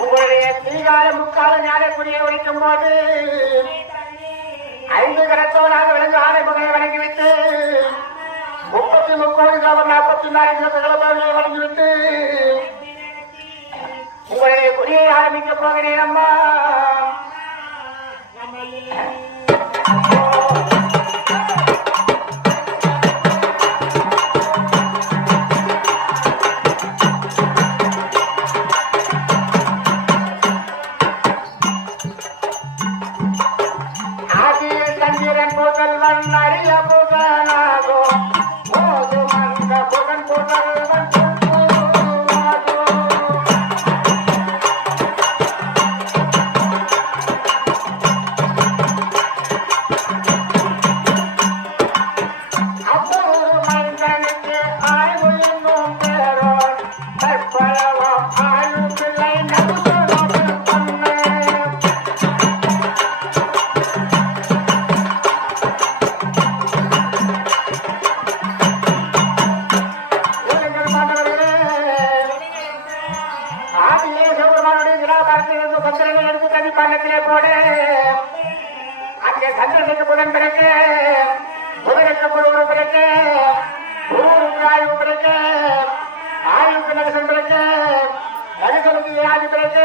உங்களுடைய தீகால முக்கால ஞானக்குடியை ஒழிக்கும் போது ஐந்து கரத்தோராக விளங்கு ஆணை முகையை வழங்கிவிட்டு முப்பத்தி முக்கோடி கவர் நாற்பத்தி நான்கு சகலபாவியை வழங்கிவிட்டு உங்களுடைய குடியை ஆரம்பிக்க போகிறேன் அம்மா. சந்திரன் புதல்வன் எடுத்து தனி போடு. அங்கே சந்திரனுக்கு புதன் பிறகு புதனுக்கு புதன் பிறகு ஊருக்கு ஆய்வு பிறகு ஆய்வுக்கு நடுசன் பிறகு நடுசனுக்கு ஆய்வு பிறகு